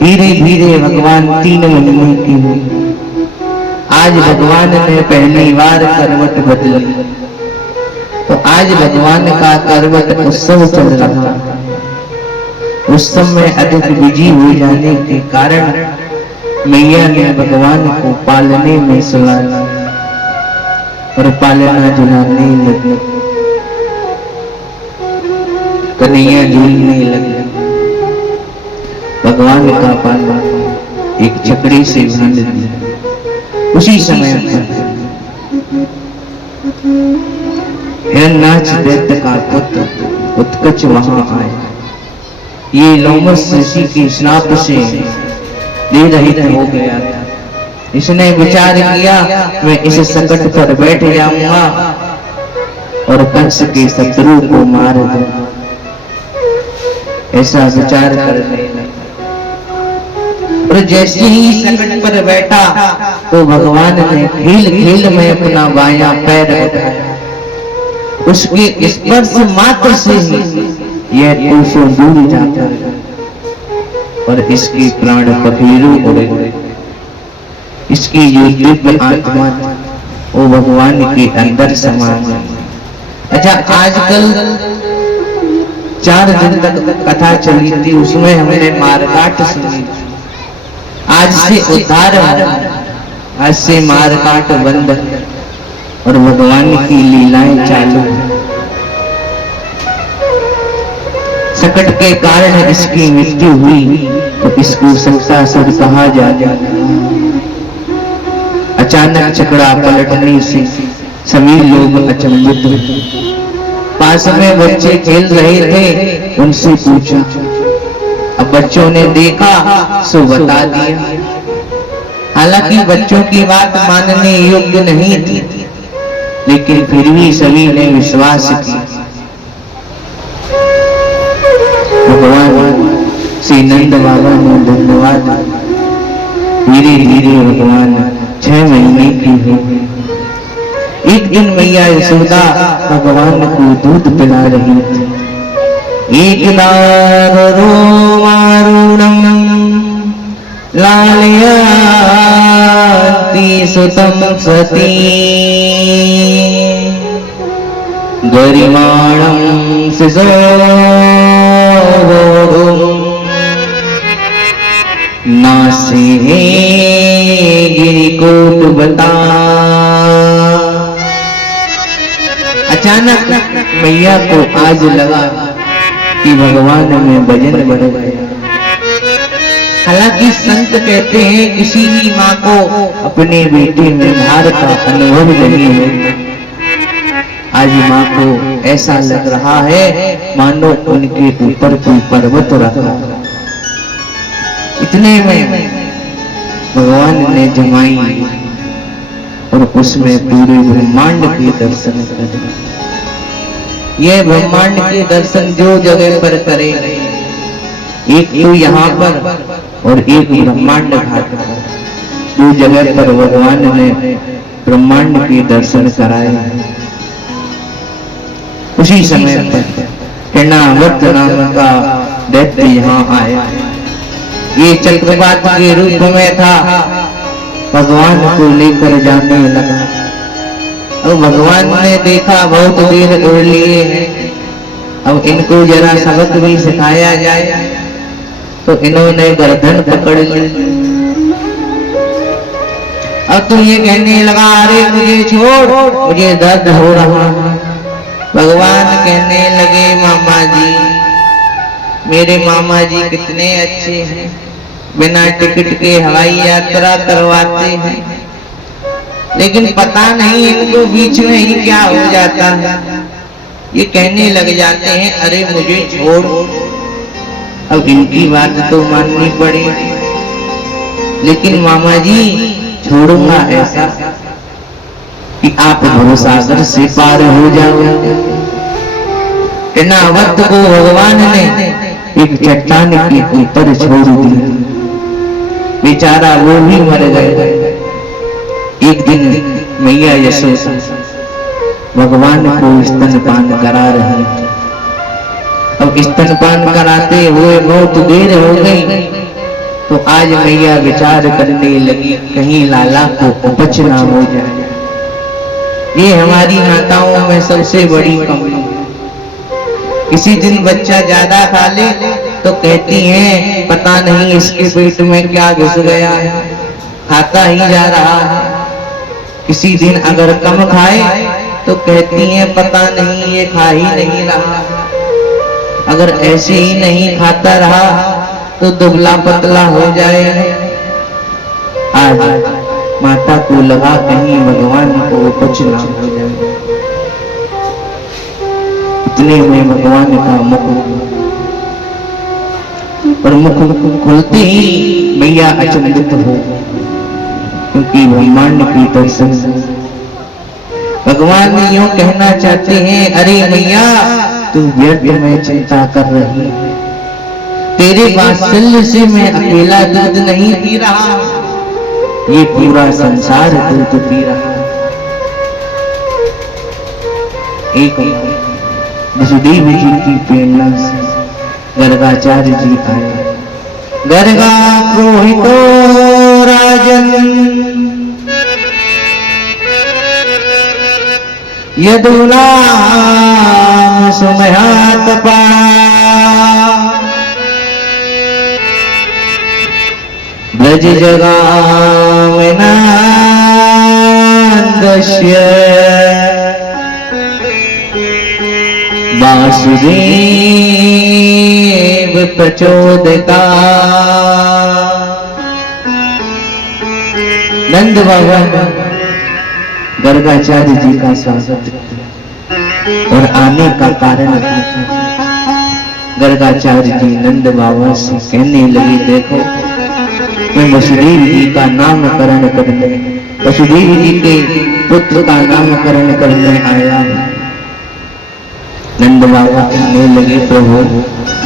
धीरे धीरे भगवान 3 महीने की हुई। आज भगवान ने पहली बार करवट बदली, तो आज भगवान का करवट उत्सव चल रहा। उत्सव में अधिक बिजी हो जाने के कारण मैया ने भगवान को पालने में सुलाया और पालना झुलाने लगी। कन्हैया झूलने लगे। भगवान का पाला एक छकड़ी से बांध दिया। उसी समय पर हिरण्याक्ष दैत्य का पुत्र उत्कच वहां आया। ये लोमस ऋषि के श्राप से देहरहित हो गया था। इसने विचार किया मैं इस संकट पर बैठ जाऊंगा और कंस के शत्रु को मार दूंगा। ऐसा विचार करने लगा और जैसे ही संकट पर बैठा तो भगवान ने खेल खेल में अपना बायां पैर उठाया। उसके स्पर्श मात्र से ही यह कोसों दूर जाता और इसके प्राण पखेरु उड़े। इसकी जो दिव्य आत्मा वो भगवान के अंदर समा गई। अच्छा, आजकल 4 दिन तक कथा चली थी, उसमें हमने मारकाट सुनी। आज से उद्धार है, आज से मारकाट बंद और भगवान की लीलाएं चालू है। संकट के कारण इसकी मृत्यु हुई तो इसको शक्तासुर कहा जाता। अचानक चकड़ा पलटने से सभी लोग अचंभित हुए। पास में बच्चे खेल रहे थे, उनसे पूछा। अब बच्चों ने देखा सो बता दिया। हालांकि बच्चों की बात मानने योग्य नहीं थी, लेकिन फिर भी सभी ने विश्वास किया। भगवान श्री नंद बाबा ने धन्यवाद। धीरे धीरे भगवान 6 महीने की हो गई। एक दिन मैया यशोदा भगवान को दूध पिला रही थी। एक दारो मारुणम लालयाति सुतम सती गरिमाणं सिसोदुं नासे गिरिकोटबता। अचानक मैया को आज लगा कि भगवान में वजन बढ़ गया। हालांकि संत कहते हैं किसी भी माँ को अपने बेटे में भार का अनुभव नहीं होता। आज माँ को ऐसा लग रहा है मानो उनके ऊपर कोई पर्वत रखा। इतने में भगवान ने जमाई और उसमें पूरे ब्रह्मांड के दर्शन करे। यह ब्रह्मांड के दर्शन जो जगह पर करे, एक तो यहाँ पर और एक ब्रह्मांड घाट पर, 2 जगह पर भगवान ने ब्रह्मांड के दर्शन कराए। उसी समय पर हिरण्याक्ष नाम का दैत्य यहाँ आया। ये चक्रवात के रूप में था, भगवान को लेकर जाने लगा। अब भगवान ने देखा बहुत देर उड़ लिए हैं, अब इनको जरा सबक भी सिखाया जाए। तो इन्होंने गर्दन पकड़ ली। अब तो ये कहने लगा अरे मुझे छोड़, मुझे दर्द हो रहा है। भगवान कहने लगे मामा जी, मेरे मामा जी कितने अच्छे हैं, बिना टिकट के हवाई यात्रा करवाते हैं, लेकिन पता नहीं इनको बीच में ही क्या हो जाता है। ये कहने लग जाते हैं अरे मुझे छोड़। अब इनकी बात तो माननी पड़ी, लेकिन मामा जी छोड़ूंगा ऐसा कि आप भवसागर से पार हो जाओगे। हिरण्याक्ष को भगवान ने एक चट्टान के ऊपर छोड़ दिया। बेचारा वो भी मर गया। एक दिन मैया यशोदा भगवान को स्तनपान करा रही थी। अब स्तनपान कराते हुए बहुत देर हो गई तो आज मैया विचार करने लगी कहीं लाला को उपज ना हो जाए। ये हमारी माताओं में सबसे बड़ी कमी है। किसी दिन बच्चा ज्यादा खा ले तो कहती हैं पता नहीं इसके पेट में क्या घुस गया है, खाता ही जा रहा है। किसी दिन अगर कम खाए तो कहती हैं पता नहीं ये खा ही नहीं रहा। अगर ऐसे ही नहीं खाता रहा तो दुबला पतला हो जाए। आज माता को लगा कहीं भगवान को कुछ ना हो जाए। इतने में भगवान का मुख और मुख खुलते ही मैया अचंभित हो, क्योंकि ब्रह्मांड की दर्शन भगवान यूं कहना चाहते हैं, अरे मैया तू व्यर्थ में चिंता कर रही है। तेरे वात्सल्य से मैं अकेला दूध नहीं पी रहा, ये पूरा संसार दूध पी रहा है। एक वसुदेव जी की प्रेरणा से गर्गाचार्य जी आए। गर्गा क्रोहितो राजन यदुनाम सुमहात पा ब्रज जगामिनान्दस्य वासुदेव प्रचोदिता। नंद बाबा गर्गाचार्य जी का स्वागत और आने का कारण गर्गाचार्य जी नंद बाबा से कहने लगे, देखो मैं वसुदेव जी का नामकरण करने, वसुदेव जी के पुत्र का नामकरण करने आया हूं। नंद बाबा कहने लगे, प्रभु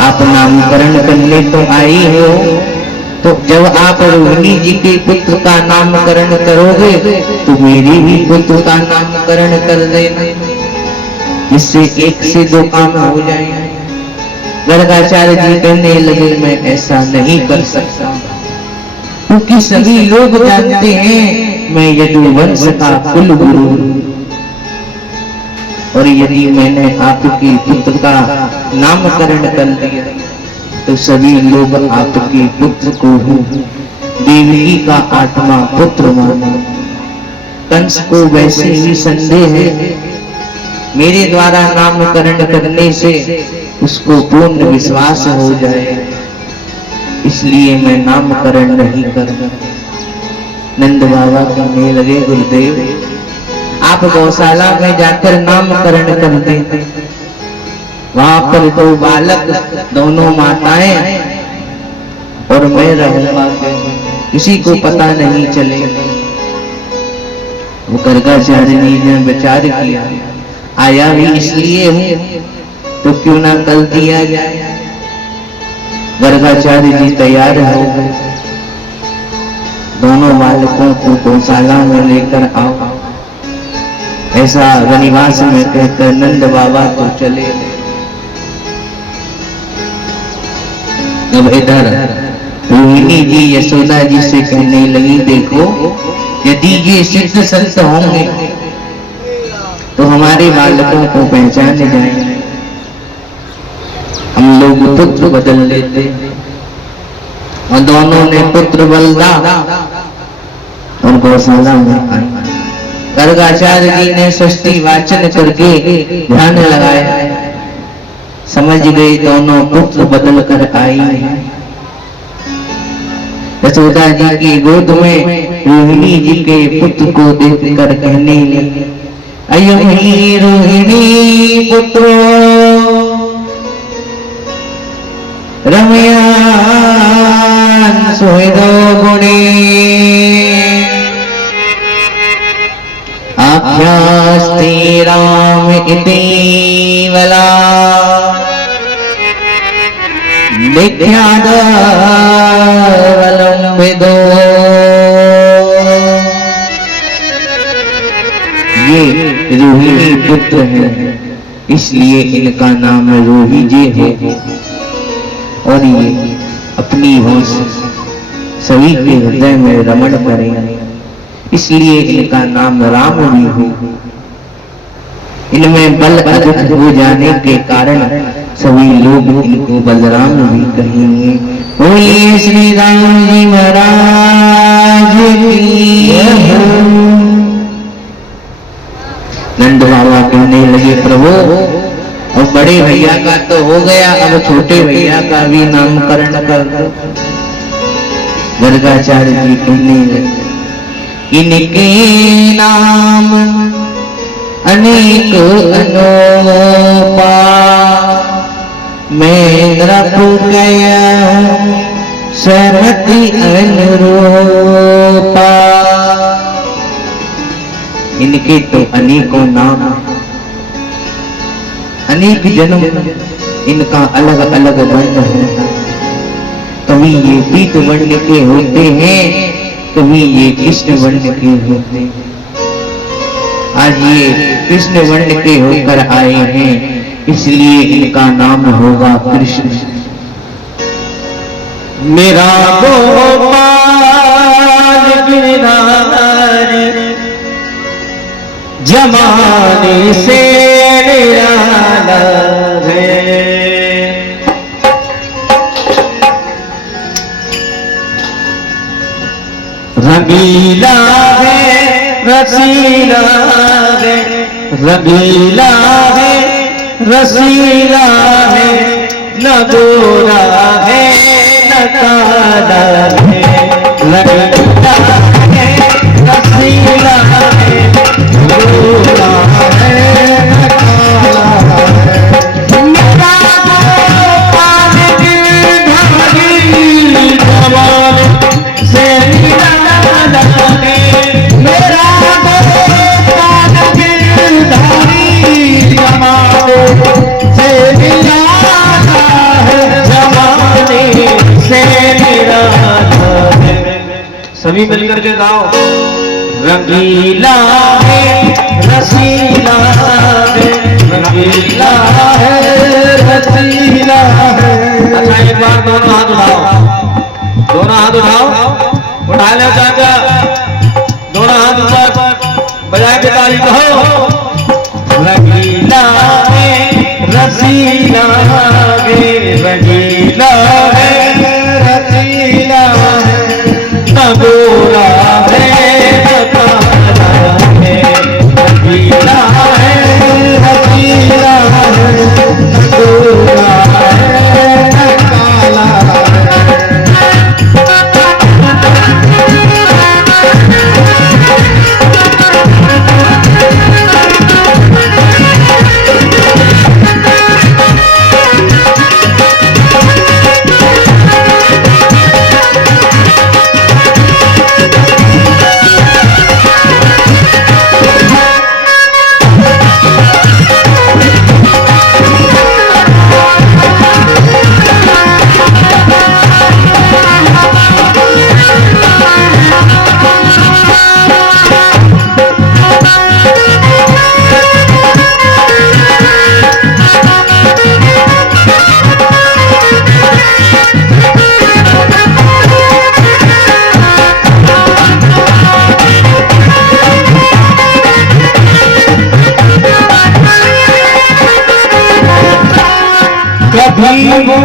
आप नामकरण करने तो आई हो, तो जब आप रोहिणी जी के पुत्र का नामकरण करोगे तो मेरी भी पुत्र का नामकरण कर देना, इससे एक से दो काम हो जाएंगे। गर्गाचार्य जी कहने लगे, मैं ऐसा नहीं कर सकता, क्योंकि सभी लोग जानते हैं मैं यदुवंश का कुल गुरु, और यदि मैंने आपके पुत्र का नामकरण कर दिया तो सभी लोग आपके पुत्र को देवी का आत्मा पुत्र माना। कंस को वैसे ही संदेह है, मेरे द्वारा नामकरण करने से उसको पूर्ण विश्वास हो जाए, इसलिए मैं नामकरण नहीं करूंगा। नंद बाबा कहने लगे, गुरुदेव आप गौशाला में जाकर नामकरण कर देते, वहां पर दो बालक दोनों माताएं और मैं रहूंगा, किसी को पता नहीं चलेगा। वो गर्गाचार्य ने विचार किया, आया भी इसलिए हूं तो क्यों ना कर दिया जाए। गर्गाचार्य जी तैयार हो गए, दोनों बालकों को गौशाला में लेकर आओ, ऐसा वनवास में कहकर नंद बाबा तो चले गए। अब इधर रोहिणी जी यशोदा जी से कहने लगी, देखो यदि ये सिद्ध संत होंगे तो हमारे बालकों को पहचान जाएंगे, हम लोग पुत्र बदल लेते। और दोनों ने पुत्र बलदा और गौशाला में आए। गर्गाचार्य जी ने षष्ठी वाचन करके ध्यान लगाया, समझ गए दोनों पुत्र बदल कर आई हैं। यशोदा जी की गोद में रोहिणी जी के पुत्र को देखकर कहने लगे, अयो ही रोहिणी पुत्रो रमयान सुहृदो गुणे आख्यास्ते राम इति वला विख्यातवलंबितो। ये रोहिणी पुत्र है, इसलिए इनका नाम रोही जी है, और ये अपनी वंश सभी के हृदय में रमण करें, इसलिए इनका नाम राम भी हो। इनमें बल अधिक हो जाने के कारण सभी लोग इनको बलराम भी कहेंगे। बोलिए श्री राम जी महाराज की। नंद बाबा कहने लगे, प्रभु और बड़े भैया का तो हो गया, अब छोटे भैया का भी नामकरण कर दो। गर्गाचार्य जी कहने लगे, इनके नाम अनेक अनोपा, मैं नृप गया सहमति अनुरूपा। इनके तो अनेकों नाम, अनेक जन्म, इनका अलग अलग वर्ण है। कभी ये पीत वर्ण के होते हैं, कभी ये कृष्ण वर्ण के होते हैं। आज ये कृष्ण वर्ण के होकर आए हैं, इसलिए इनका नाम होगा कृष्ण। मेरा गोपाल गिरधारी जमाने से निराला है, रंगीला है रसीला है, रंगीला है रसीला है, न गोरा है न काला है, रंगीला है रसीला है, गोरा है न काला है। मेरा गोपाल गिरधारी जमाने से निराला है, मेरा गोपाल गिरधारी जमाने से निराला है, जमाने से निराला है। सभी मिलकर के गाओ, रंगीला है रसीला है, रंगीला है रसीला है। अच्छा एक बार दोनों हाथ उठाओ, दोनों हाथ उठाओ, उठा लो चाचा, दोनों हाथ ऊपर बजा के ताली कहो। रंगीला है रसीला है, रंगीला है रसीला है, न गोरा है न काला है, रंगीला है रसीला है, न गोरा है न काला है। कभी वो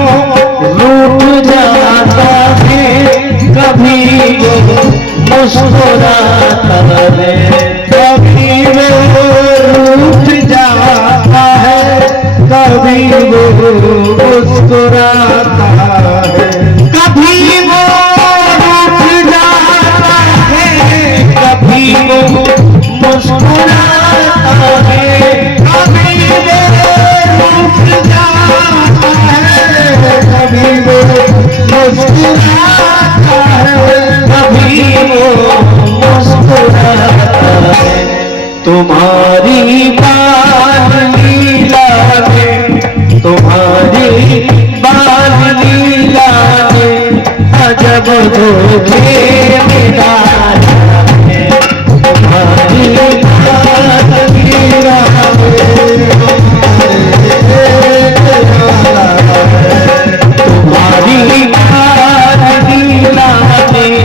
रूठ जाता है, कभी वो मुस्कुराता है, कभी वो रूठ जाता है, कभी वो मुस्कुराता है, कभी वो रूठ जाता है, कभी वो मुस्कुराता है, कभी वो रूठ जाता है, कभी वो मुस्कुराता है, कभी वो मुस्कुराता है। तुम्हारी बाल लीला में, तुम्हारी बाल लीला में अजब धोखे मिला है, तुम्हारी बाल लीला में, तुम्हारी बाल लीला में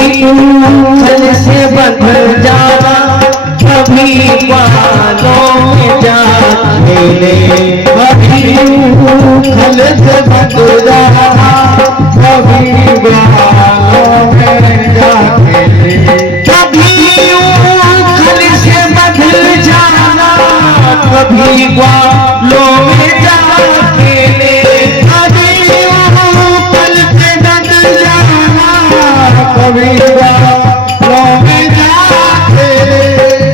उछल से बंध जाना, कभी बालों में जा खेले, कभी उछल से बंध जाना, कभी बालों में जा खेले, कभी उछल से बंध जाना, कभी बालों में जा खेले, कभी उछल से बंध जाना, कभी बालों में जा खेले,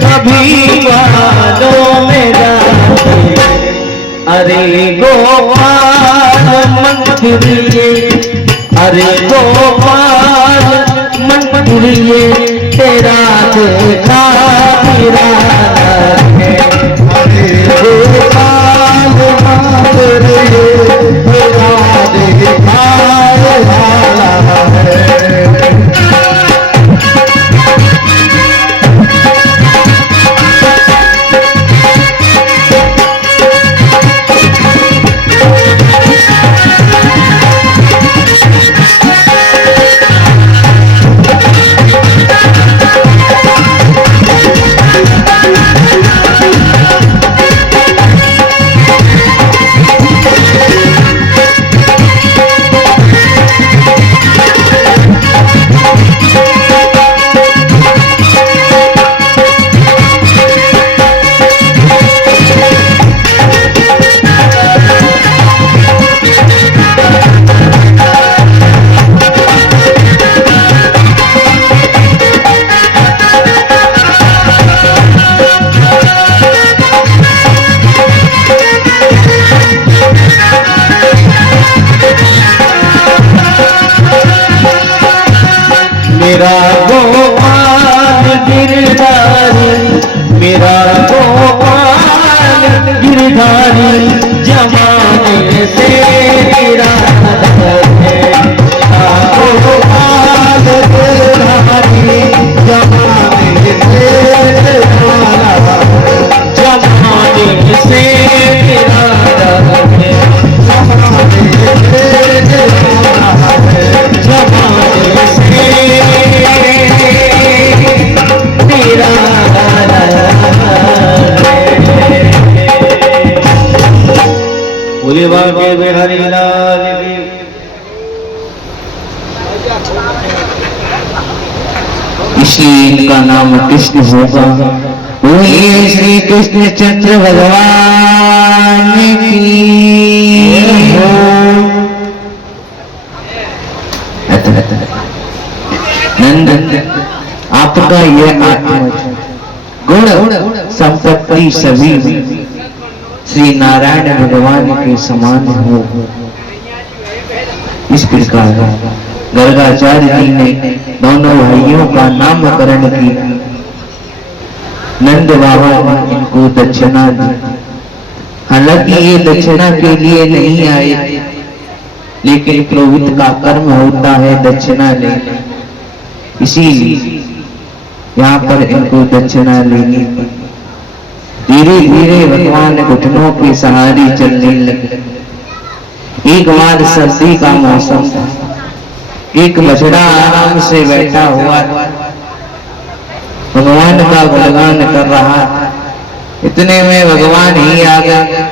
कभी बालों में जा खेले। अरे गोपाल मंदिर ये, अरे गोपाल मंदिर ये, तेरा देखा मेरा है। अरे गोपाल मंदिर ये, तेरा देखा वाला है। मेरा गोपाल गिरधारी, मेरा गोपाल गिरधारी, जमाने से मेरा है। मेरा गोपाल गिरधारी, जमाने से मेरा है। जमाने से मेरा है। जमाने से मेरा है। जमाने से मेरा बोले बाबे बिहारी लाल की। इसलिए इनका नाम कृष्ण होगा। बोलिए श्री कृष्ण चंद्र भगवान की। नंद आपका यह आत्मज गुण संपत्ति सभी श्री नारायण भगवान के समान हो। इस प्रकार गर्गाचार्य जी ने दोनों भाइयों का नामकरण किया। नंद बाबा ने इनको दक्षिणा दी। हालांकि ये दक्षिणा के लिए नहीं आए, लेकिन पुरोहित का कर्म होता है दक्षिणा लेना, इसीलिए यहाँ पर इनको दक्षिणा लेनी पड़ी। धीरे धीरे भगवान घुटनों के सहारे चलने लगे। एक बार सर्दी का मौसम था। एक बछड़ा आराम से बैठा हुआ भगवान का गुणगान कर रहा था। इतने में भगवान ही आ गए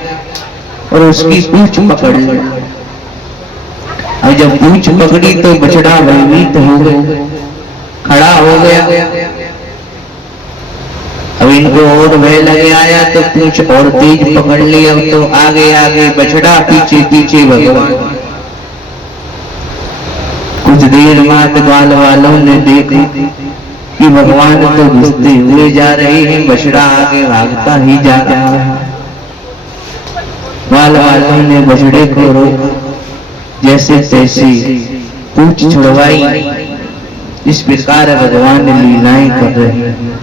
और उसकी पूंछ पकड़ ली। और जब पूंछ पकड़ी तो बछड़ा भयभीत हो गया, खड़ा हो गया। अब इनको और भय लगे आया तो पूंछ और तेज पकड़ ली। अब तो आगे आगे बछड़ा, पीछे पीछे भगवान। कुछ देर बाद ग्वाल वालों ने देखा कि भगवान तो घुसते हुए जा रहे हैं, बछड़ा आगे भागता ही जा रहा है। ग्वाल वालों ने बछड़े को रोका, जैसे तैसे पूंछ छुड़वाई। इस प्रकार भगवान लीलाएं कर रहे हैं।